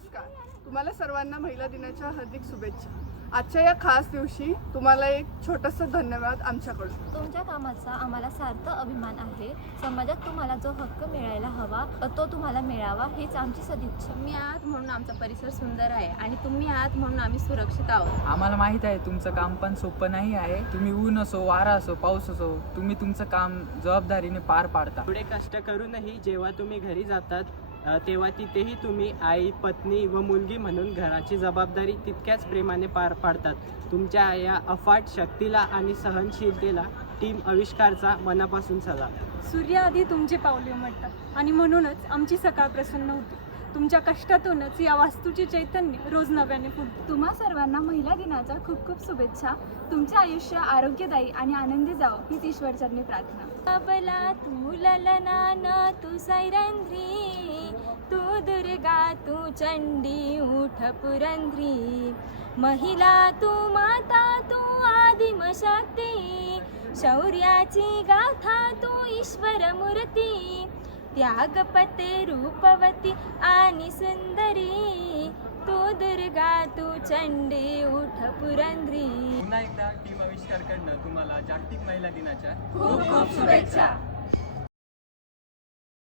नमस्कार. तुम्हाला सर्वांना महिला दिनाच्या हार्दिक शुभेच्छा. आजच्या या खास दिवशी तुम्हाला एक छोटंसं धन्यवाद आमच्याकडून. तुमच्या कामाचा आम्हाला सार्थ अभिमान आहे. समाजात तुम्हाला जो हक्क मिळायला हवा तो तुम्हाला मिळावा हीच आमची सदिच्छा. तुम्ही आहात म्हणून आमचा परिसर सुंदर आहे आणि तुम्ही आहात म्हणून आम्ही सुरक्षित आहोत. आम्हाला माहीत आहे तुमचं काम पण सोपं नाही आहे. तुम्ही ऊन असो, वारा असो, पाऊस असो, तुम्ही तुमचं काम जबाबदारीने पार पाडता. थोडे कष्ट करूनही जेव्हा तुम्ही घरी जातात तेव्हा तिथेही तुम्ही आई, पत्नी व मुलगी म्हणून घराची जबाबदारी तितक्याच प्रेमाने पार पाडतात. तुमच्या या अफाट शक्तीला आणि सहनशीलतेला टीम आविष्कारचा मनापासून सलाम. सूर्याआधी तुमचे पावले उमटतात आणि म्हणूनच आमची सकाळ प्रसन्न होते. तुमच्या कष्टातूनच या वास्तूचे चैतन्य रोज नव्याने फुलते. तुम्हा सर्वांना महिला दिनाच्या खूप खूप शुभेच्छा. तुमचे आयुष्य आरोग्यदायी आणि आनंदी जावं हीच ईश्वरचरणी प्रार्थना. बाबला तू ललनान तू सैरंध्री, तू दुर्गा तू चंडी उठ पुरंध्री. महिला तू माता तू आदिमशक्ती, शौर्याची गाथा तू ईश्वर मूर्ती. त्यागपते रूपवती आणि सुंदरी, तू दुर्गा तू चंडी उठ पुरंध्री. पुन्हा एकदा टीम आविष्कारकडनं तुम्हाला जागतिक महिला दिनाच्या खूप खूप शुभेच्छा.